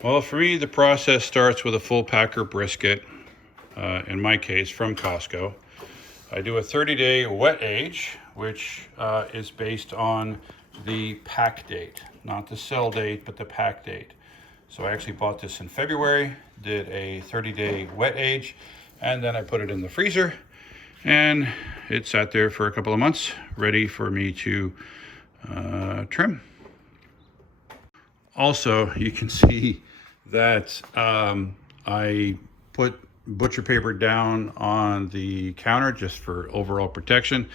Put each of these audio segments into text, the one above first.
Well, for me, the process starts with a full packer brisket, in my case, from Costco. I do a 30-day wet age, which is based on the pack date, not the sell date, but the pack date. So I actually bought this in February, did a 30-day wet age, and then I put it in the freezer, and it sat there for a couple of months, ready for me to trim. Also, you can see that I put butcher paper down on the counter just for overall protection.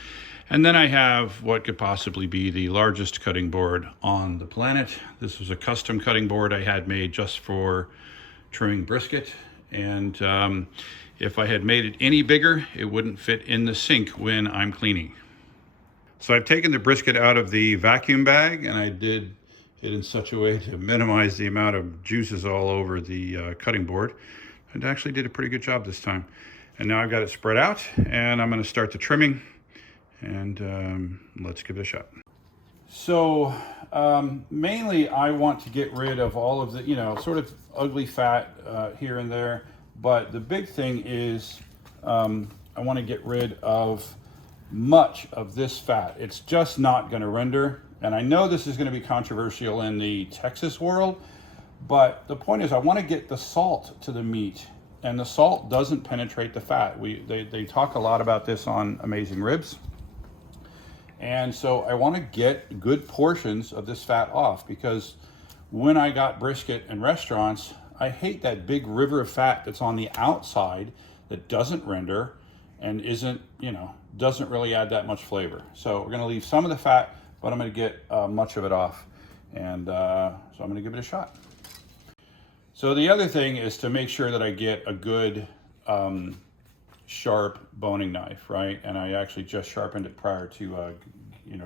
And then I have what could possibly be the largest cutting board on the planet. This was a custom cutting board I had made just for trimming brisket. And if I had made it any bigger, it wouldn't fit in the sink when I'm cleaning. So I've taken the brisket out of the vacuum bag, and I did it in such a way to minimize the amount of juices all over the cutting board. It actually did a pretty good job this time. And now I've got it spread out, and I'm gonna start the trimming, and let's give it a shot. So mainly I want to get rid of all of the, sort of ugly fat here and there. But the big thing is I want to get rid of much of this fat. It's just not going to render. And I know this is going to be controversial in the Texas world, but the point is I want to get the salt to the meat, and the salt doesn't penetrate the fat. They talk a lot about this on Amazing Ribs. And so I want to get good portions of this fat off, because when I got brisket in restaurants, I hate that big river of fat that's on the outside that doesn't render and doesn't really add that much flavor. So we're going to leave some of the fat, but I'm going to get much of it off. And so I'm going to give it a shot. So the other thing is to make sure that I get a good sharp boning knife, right? And I actually just sharpened it prior to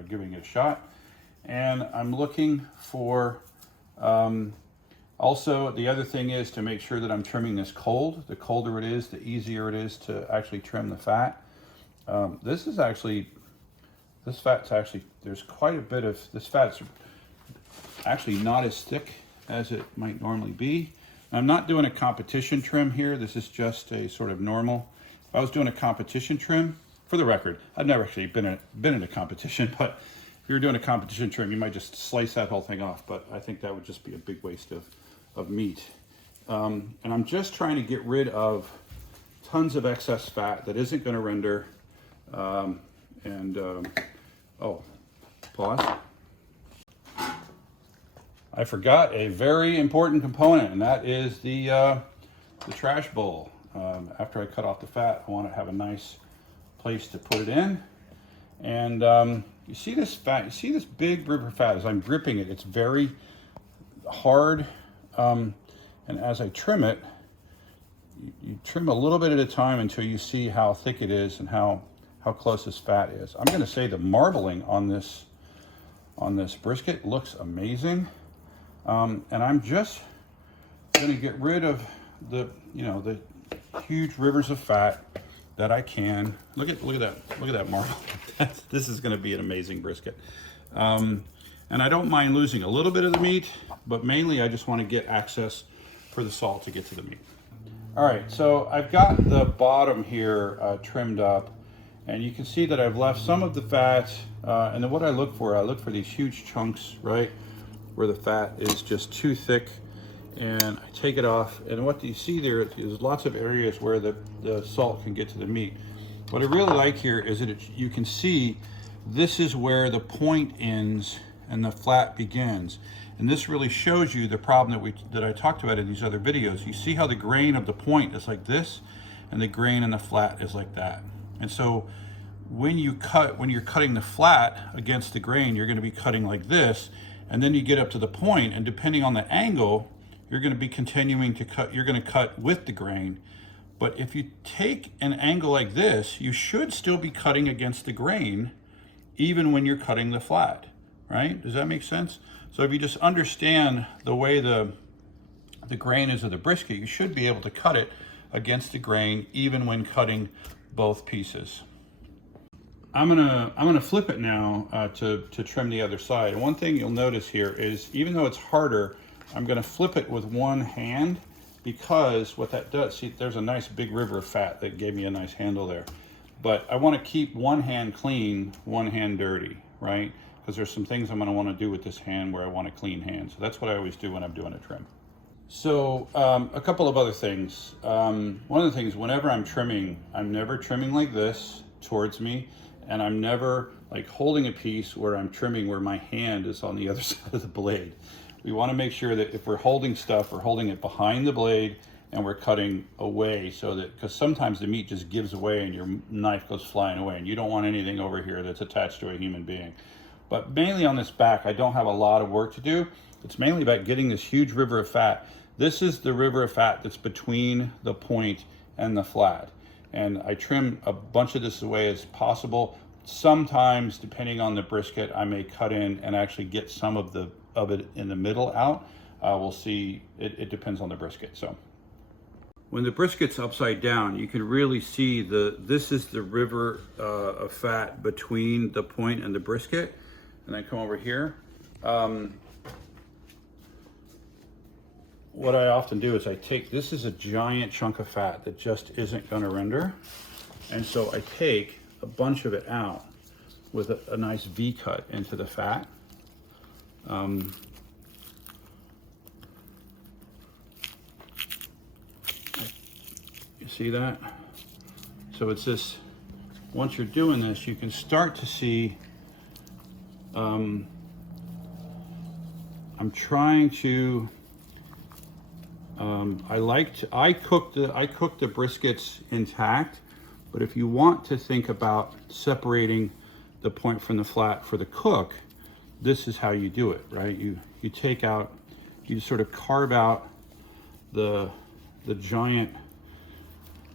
giving it a shot. And I'm looking for also, the other thing is to make sure that I'm trimming this cold. The colder it is, the easier it is to actually trim the fat. This fat's actually, there's quite a bit of, this fat's actually not as thick as it might normally be. I'm not doing a competition trim here. This is just a sort of normal. If I was doing a competition trim, for the record, I've never actually been in a competition, but if you're doing a competition trim, you might just slice that whole thing off, but I think that would just be a big waste of meat. And I'm just trying to get rid of tons of excess fat that isn't going to render. Oh, pause. I forgot a very important component, and that is the trash bowl. After I cut off the fat, I want to have a nice place to put it in. And you see this fat, you see this big river fat as I'm gripping it, it's very hard. And as I trim it, you trim a little bit at a time until you see how thick it is and how close this fat is. I'm going to say the marbling on this brisket looks amazing. And I'm just going to get rid of the huge rivers of fat that I can. Look at that marble. This is going to be an amazing brisket. And I don't mind losing a little bit of the meat, but mainly I just want to get access for the salt to get to the meat. All right, so I've got the bottom here trimmed up, and you can see that I've left some of the fat. And then what I look for these huge chunks, right, where the fat is just too thick, and I take it off. And what you see there is lots of areas where the salt can get to the meat. What I really like here is that you can see this is where the point ends and the flat begins. And this really shows you the problem that I talked about in these other videos. You see how the grain of the point is like this, and the grain in the flat is like that. And so when you're cutting the flat against the grain, you're going to be cutting like this, and then you get up to the point, and depending on the angle, you're going to be continuing to cut. You're going to cut with the grain. But if you take an angle like this, you should still be cutting against the grain, even when you're cutting the flat, right? Does that make sense? So if you just understand the way the grain is of the brisket, you should be able to cut it against the grain, even when cutting both pieces. I'm gonna flip it now to trim the other side. And one thing you'll notice here is, even though it's harder I'm going to flip it with one hand, because what that does, see, there's a nice big river of fat that gave me a nice handle there. But I want to keep one hand clean, one hand dirty, right? Because there's some things I'm going to want to do with this hand where I want a clean hand. So that's what I always do when I'm doing a trim. So a couple of other things. One of the things, whenever I'm trimming, I'm never trimming like this towards me, and I'm never like holding a piece where I'm trimming where my hand is on the other side of the blade. We want to make sure that if we're holding stuff, we're holding it behind the blade and we're cutting away, so that, because sometimes the meat just gives away and your knife goes flying away, and you don't want anything over here that's attached to a human being. But mainly on this back, I don't have a lot of work to do. It's mainly about getting this huge river of fat. This is the river of fat that's between the point and the flat. And I trim a bunch of this away as possible. Sometimes, depending on the brisket, I may cut in and actually get some of it in the middle out. We'll see, it depends on the brisket. So when the brisket's upside down, you can really see this is the river of fat between the point and the brisket. And then come over here. What I often do is I take, this is a giant chunk of fat that just isn't gonna render. And so I take a bunch of it out with a nice V cut into the fat. You see that? So it's this, once you're doing this, you can start to see, I'm trying to, I cook the briskets intact, but if you want to think about separating the point from the flat for the cook, this is how you do it, right? You take out, you sort of carve out the giant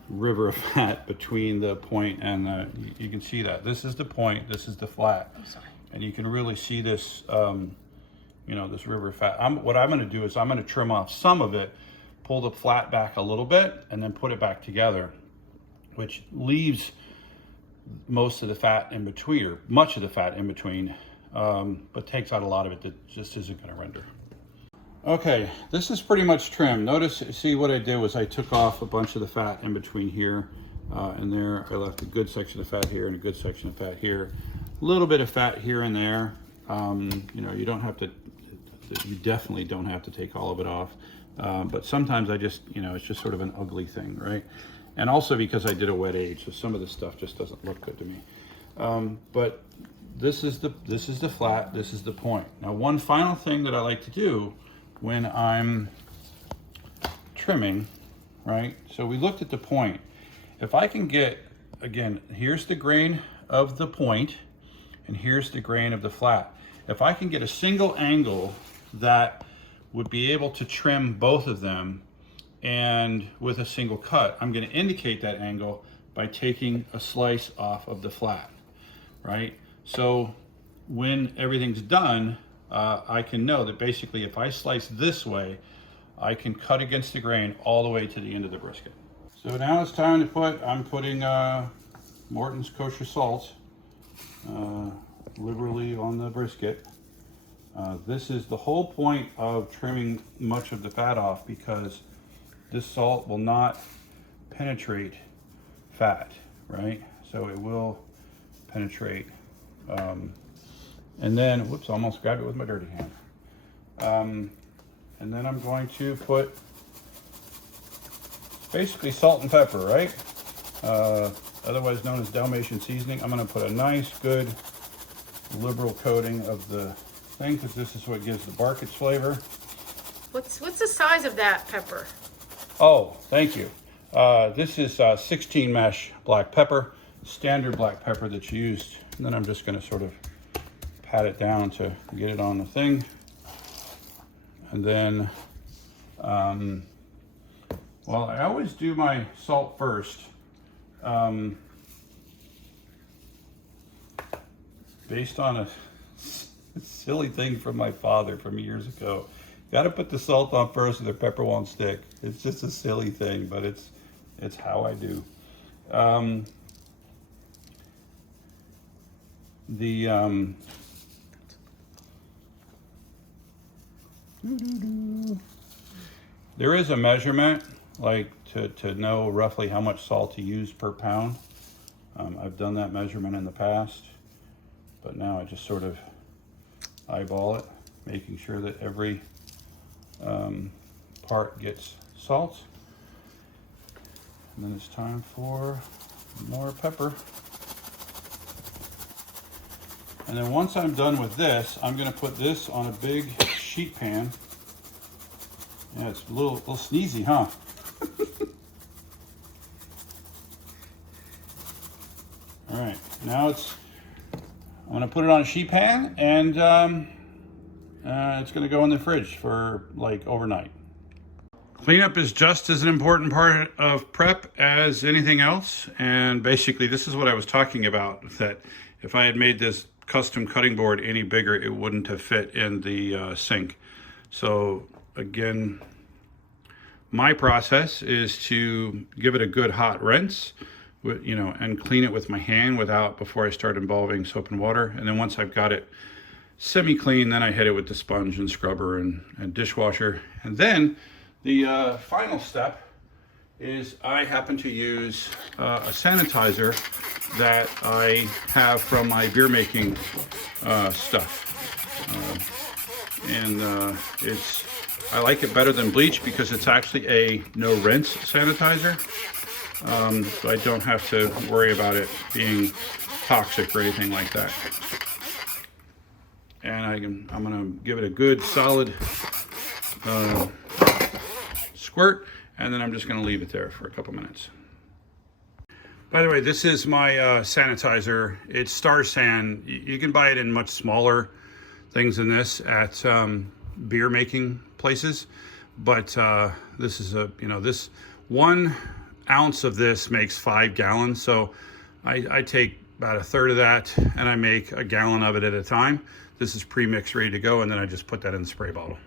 river of fat between the point and the, you can see that. This is the point, this is the flat. I'm sorry. And you can really see this, you know, this river of fat. What I'm gonna do is I'm gonna trim off some of it, pull the flat back a little bit, and then put it back together, which leaves most of the fat in between, or much of the fat in between, but takes out a lot of it that just isn't gonna render. Okay, this is pretty much trimmed. Notice, see what I did was I took off a bunch of the fat in between here and there. I left a good section of fat here and a good section of fat here. A little bit of fat here and there. You know, you don't have to, you definitely don't have to take all of it off. But sometimes I just, you know, it's just sort of an ugly thing, right? And also because I did a wet age, so some of this stuff just doesn't look good to me. But this is the flat, this is the point. Now, one final thing that I like to do when I'm trimming, right? So we looked at the point. If I can get, again, here's the grain of the point, and here's the grain of the flat. If I can get a single angle that would be able to trim both of them, and with a single cut, I'm going to indicate that angle by taking a slice off of the flat, right? So when everything's done, I can know that basically if I slice this way, I can cut against the grain all the way to the end of the brisket. So now it's time to put, I'm putting Morton's kosher salt liberally on the brisket. This is the whole point of trimming much of the fat off, because this salt will not penetrate fat, right? So it will penetrate. And then, whoops, I almost grabbed it with my dirty hand. And then I'm going to put basically salt and pepper, right? Otherwise known as Dalmatian seasoning. I'm gonna put a nice, good, liberal coating of the thing, because this is what gives the bark its flavor. What's the size of that pepper? Oh, thank you. This is 16 mesh black pepper, standard black pepper that's used. And then I'm just gonna sort of pat it down to get it on the thing. And then, well, I always do my salt first. Based on a silly thing from my father from years ago. Got to put the salt on first or the pepper won't stick. It's just a silly thing, but it's how I do. There is a measurement, like to know roughly how much salt to use per pound. I've done that measurement in the past, but now I just sort of eyeball it, making sure that every part gets salt. And then it's time for more pepper. And then once I'm done with this, I'm going to put this on a big sheet pan. Yeah, it's a little sneezy, huh? All right, now I'm going to put it on a sheet pan, and it's going to go in the fridge for like overnight. Cleanup is just as an important part of prep as anything else, and basically this is what I was talking about, that if I had made this custom cutting board any bigger, it wouldn't have fit in the sink. So again, my process is to give it a good hot rinse, and clean it with my hand before I start involving soap and water. And then once I've got it semi-clean, then I hit it with the sponge and scrubber and dishwasher. And then the final step is I happen to use a sanitizer that I have from my beer making stuff. I like it better than bleach because it's actually a no rinse sanitizer. So I don't have to worry about it being toxic or anything like that. And I'm gonna give it a good solid squirt, and then I'm just gonna leave it there for a couple minutes. By the way, this is my sanitizer. It's Star San. You can buy it in much smaller things than this at beer making places, but this is this 1 ounce of this makes 5 gallons. So I take about a third of that and I make a gallon of it at a time. This is pre-mixed, ready to go, and then I just put that in the spray bottle.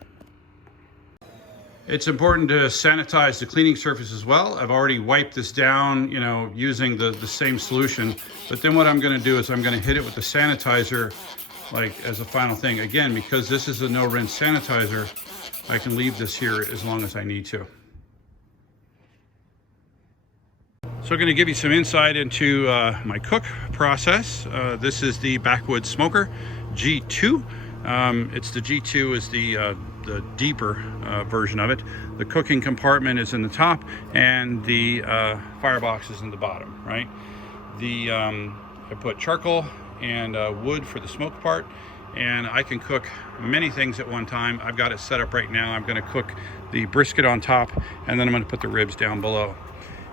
It's important to sanitize the cleaning surface as well. I've already wiped this down, using the same solution, but then what I'm gonna do is I'm gonna hit it with the sanitizer, like as a final thing. Again, because this is a no rinse sanitizer, I can leave this here as long as I need to. So I'm going to give you some insight into my cook process. This is the Backwoods Smoker G2. It's the G2 is the deeper version of it. The cooking compartment is in the top, and the firebox is in the bottom, right? I put charcoal and wood for the smoke part, and I can cook many things at one time. I've got it set up right now. I'm going to cook the brisket on top, and then I'm going to put the ribs down below.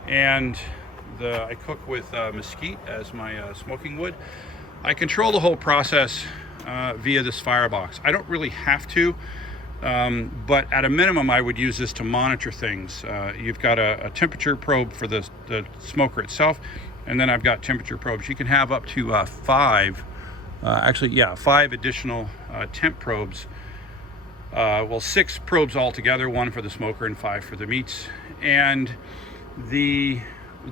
And I cook with mesquite as my smoking wood. I control the whole process via this firebox. I don't really have to, but at a minimum I would use this to monitor things. You've got a temperature probe for the smoker itself, and then I've got temperature probes. You can have up to 5 additional temp probes. 6 probes altogether, 1 for the smoker and 5 for the meats. And the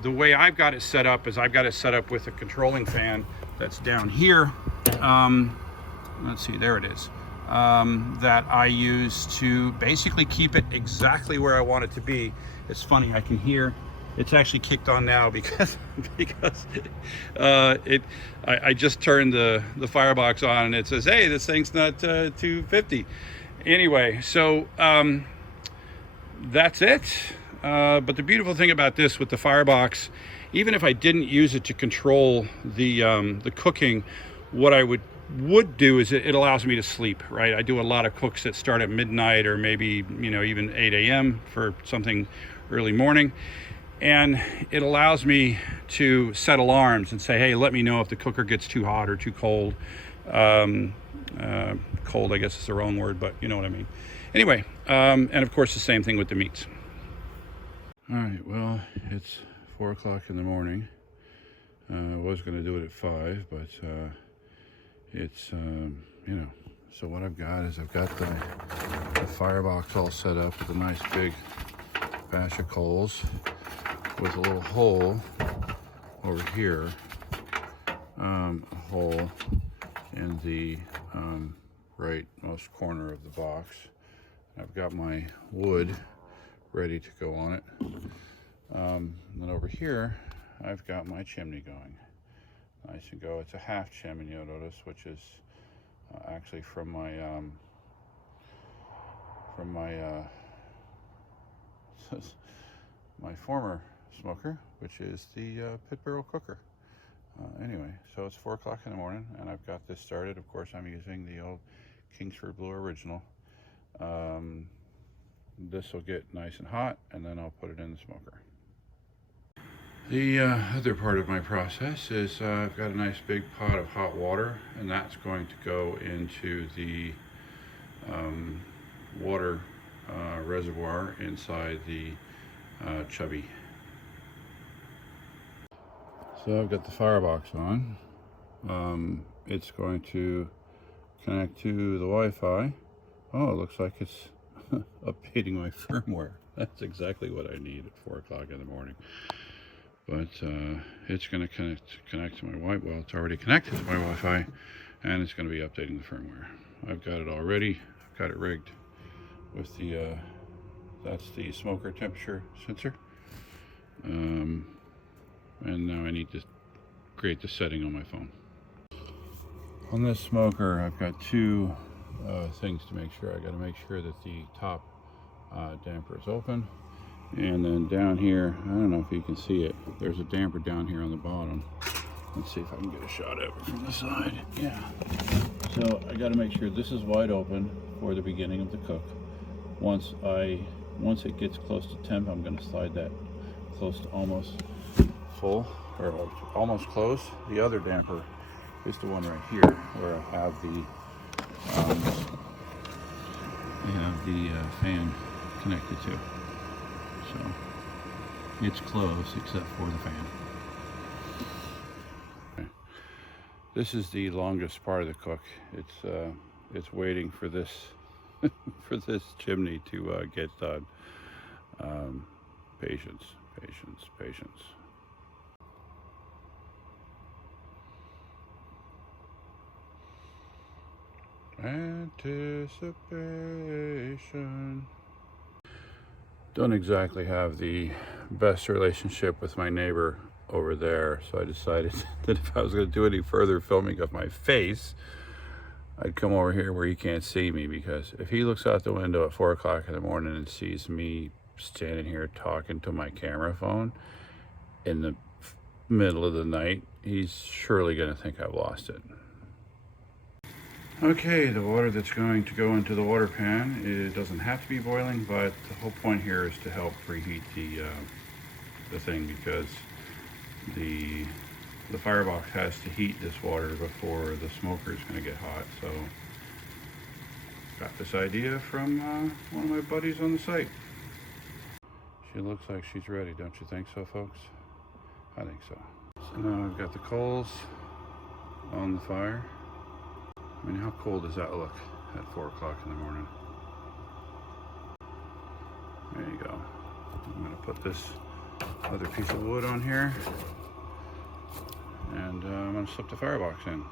way I've got it set up is I've got it set up with a controlling fan that's down here. Let's see, there it is. That I use to basically keep it exactly where I want it to be. It's funny, I can hear it's actually kicked on now because I just turned the firebox on and it says, hey, this thing's not 250. Anyway, so that's it. But the beautiful thing about this with the firebox, even if I didn't use it to control the cooking, what I would do is it allows me to sleep, right? I do a lot of cooks that start at midnight or maybe, even 8 a.m. for something early morning. And it allows me to set alarms and say, hey, let me know if the cooker gets too hot or too cold. Cold, I guess is the wrong word, but you know what I mean. Anyway, and of course the same thing with the meats. All right, well, it's 4 o'clock in the morning. I was going to do it at 5, but it's, so what I've got is I've got the firebox all set up with a nice big batch of coals with a little hole over here, a hole in the rightmost corner of the box. I've got my wood ready to go on it. Then over here, I've got my chimney going. Nice and go. It's a half chimney, you'll notice, which is actually from my my former smoker, which is the pit barrel cooker. Anyway, so it's 4 o'clock in the morning, and I've got this started. Of course, I'm using the old Kingsford Blue Original. This will get nice and hot, and then I'll put it in the smoker. The other part of my process is I've got a nice big pot of hot water, and that's going to go into the water reservoir inside the chubby. So I've got the firebox on. It's going to connect to the Wi-Fi. Oh, it looks like it's updating my firmware. That's exactly what I need at 4 o'clock in the morning. But it's going to connect to my Wi-Fi. Well, it's already connected to my Wi-Fi, and it's going to be updating the firmware. I've got it all ready. I've got it rigged with the that's the smoker temperature sensor. And now I need to create the setting on my phone. On this smoker, I've got two things to make sure. I got to make sure that the top damper is open, and then down here, I don't know if you can see it, there's a damper down here on the bottom. Let's see if I can get a shot of it from the side. Yeah. So I got to make sure this is wide open for the beginning of the cook. Once it gets close to temp, I'm going to slide that close to almost full, or almost close. The other damper is the one right here, where I have the fan connected to. So it's closed except for the fan. Okay. This is the longest part of the cook. It's waiting for this for this chimney to get done. Patience, patience, patience. Anticipation. Don't exactly have the best relationship with my neighbor over there, so I decided that if I was going to do any further filming of my face, I'd come over here where he can't see me, because if he looks out the window at 4 o'clock in the morning and sees me standing here talking to my camera phone in the middle of the night, he's surely going to think I've lost it. Okay, the water that's going to go into the water pan, it doesn't have to be boiling, but the whole point here is to help preheat the thing, because the firebox has to heat this water before the smoker is going to get hot. So got this idea from one of my buddies on the site. She looks like she's ready, don't you think so, folks? I think so. So now I've got the coals on the fire. I mean, how cold does that look at 4 o'clock in the morning? There you go. I'm going to put this other piece of wood on here, and I'm going to slip the firebox in.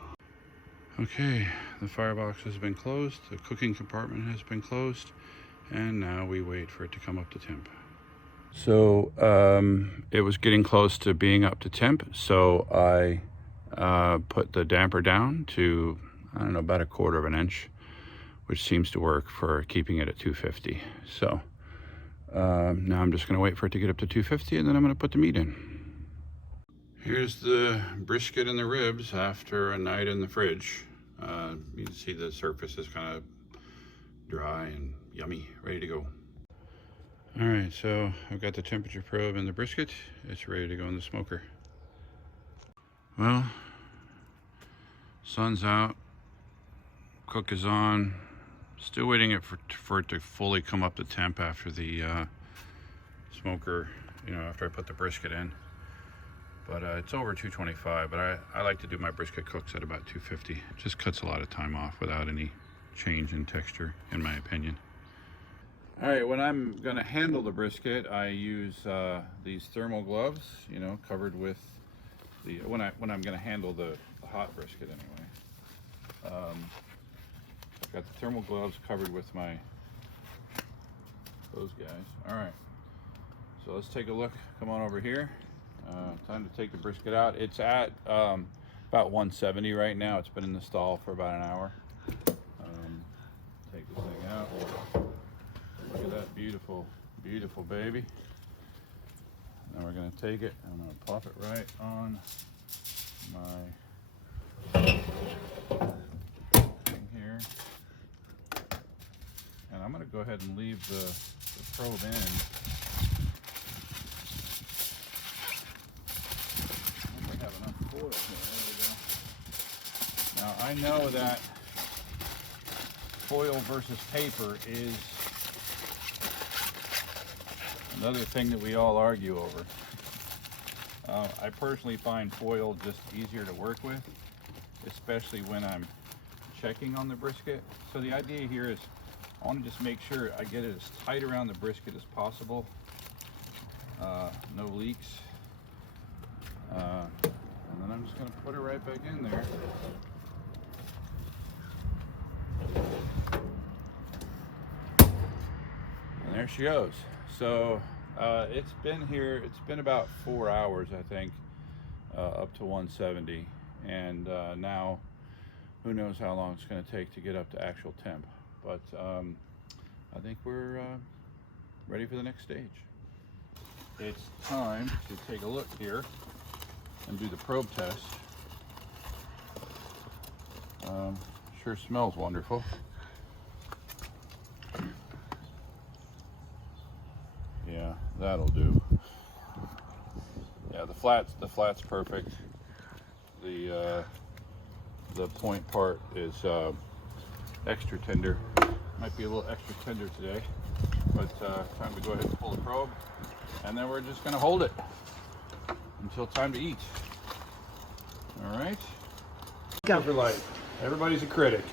Okay, the firebox has been closed, the cooking compartment has been closed, and now we wait for it to come up to temp. So it was getting close to being up to temp, so I put the damper down to, I don't know, about 1/4 of an inch, which seems to work for keeping it at 250. So now I'm just going to wait for it to get up to 250, and then I'm going to put the meat in. Here's the brisket and the ribs after a night in the fridge. You can see the surface is kind of dry and yummy, ready to go. All right, so I've got the temperature probe in the brisket. It's ready to go in the smoker. Well, sun's out, cook is on. Still waiting for it to fully come up to temp after the smoker, after I put the brisket in. But it's over 225, but I like to do my brisket cooks at about 250. It just cuts a lot of time off without any change in texture, in my opinion. All right, when I'm gonna handle the brisket, I use these thermal gloves, covered with the, when I'm gonna handle the hot brisket anyway. I've got the thermal gloves covered with my those guys. All right, so let's take a look. Come on over here. Time to take the brisket out. It's at about 170 right now. It's been in the stall for about an hour. Take this thing out. Look at that beautiful, beautiful baby. Now we're gonna take it. I'm gonna pop it right on my thing here, and I'm gonna go ahead and leave the probe in. We have enough foil here. There we go. Now I know that foil versus paper is another thing that we all argue over. I personally find foil just easier to work with, especially when I'm checking on the brisket. So the idea here is I want to just make sure I get it as tight around the brisket as possible. No leaks. And then I'm just going to put it right back in there. And there she goes. So it's been here, it's been about 4 hours, I think, up to 170. And now, who knows how long it's going to take to get up to actual temp. But I think we're ready for the next stage. It's time to take a look here and do the probe test. Sure smells wonderful. Yeah, that'll do. Yeah, the flat's perfect. The point part is extra tender. Might be a little extra tender today, but time to go ahead and pull the probe, and then we're just gonna hold it until time to eat. All right. Go for life. Everybody's a critic.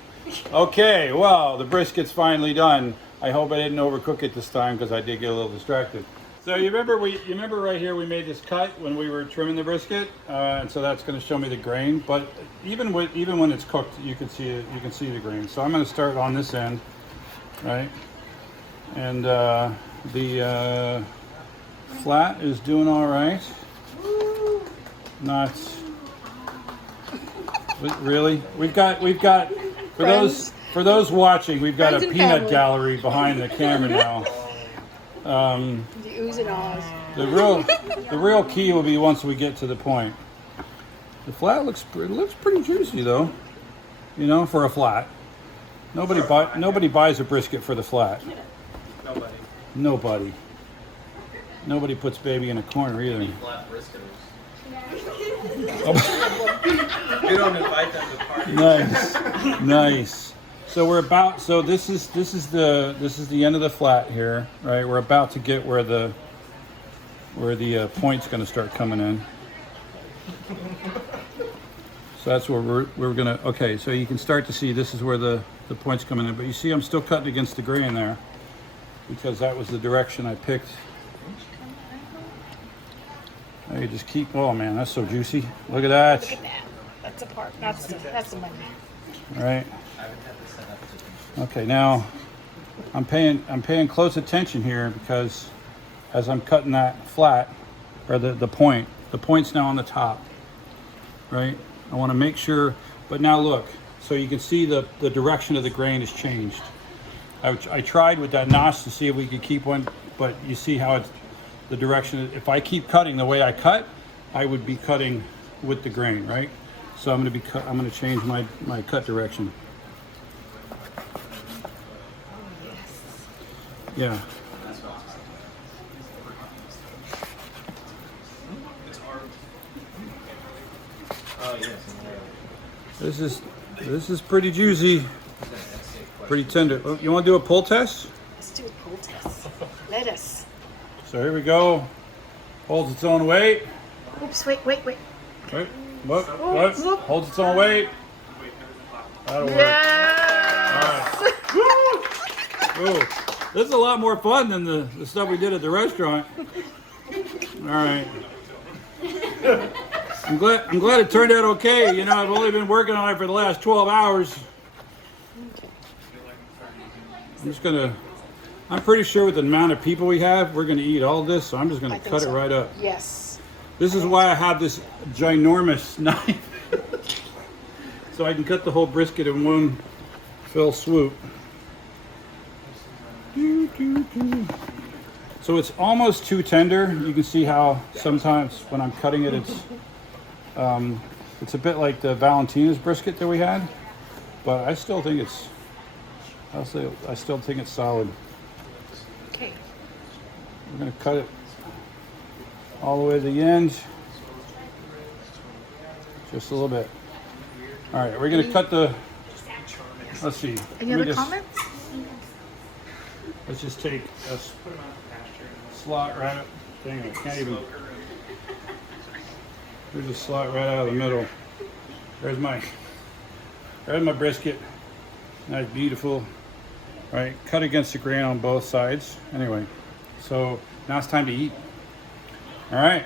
Okay, well, the brisket's finally done. I hope I didn't overcook it this time because I did get a little distracted. So you remember right here we made this cut when we were trimming the brisket, and so that's going to show me the grain. But even when it's cooked, you can see it. You can see the grain. So I'm going to start on this end, right? And the flat is doing all right. Not really. We've got for those watching, we've got a peanut gallery behind the camera now. The oohs and ahs. The real key will be once we get to the point. The flat looks pretty juicy though, you know, for a flat. Nobody buys a brisket for the flat. Nobody puts baby in a corner either. Flat brisketers. You don't invite them to parties. Nice. So we're about. So this is the end of the flat here, right? We're about to get where the point's going to start coming in. So that's where we're gonna. Okay, so you can start to see this is where the point's coming in, but you see I'm still cutting against the grain there because that was the direction I picked. Now you just keep. Oh man, that's so juicy. Look at that. Look at that. That's a part. That's the money. All right. Okay, now I'm paying close attention here because as I'm cutting that flat, or the point's now on the top, right? I want to make sure, but now look, so you can see the direction of the grain has changed. I tried with that notch to see if we could keep one, but you see how it's the direction. If I keep cutting the way I cut, I would be cutting with the grain, right? So I'm going to change my cut direction. Yeah. This is pretty juicy, pretty tender. Oh, you want to do a pull test? Let's do a pull test. Let us. So here we go. Holds its own weight. Oops! Wait. Right. Look. Holds its own weight. That'll work. Yes! All right. Ooh, this is a lot more fun than the stuff we did at the restaurant. All right. I'm glad it turned out okay. You know, I've only been working on it for the last 12 hours. I'm just gonna I'm pretty sure with the amount of people we have, we're going to eat all this, so I'm just going I to think cut it so. right up. Yes. This is why I have this ginormous knife. So I can cut the whole brisket in one fell swoop. So it's almost too tender. You can see how sometimes when I'm cutting it, it's a bit like the Valentina's brisket that we had, but I still think it's solid. Okay. We're gonna cut it all the way to the end, just a little bit. All right, we're gonna cut the. Let's see. Any other comments? Let's just take a slot right up. Dang it, I can't even. There's a slot right out of the middle. There's my brisket. Nice, beautiful. All right, cut against the grain on both sides. Anyway, so now it's time to eat. All right.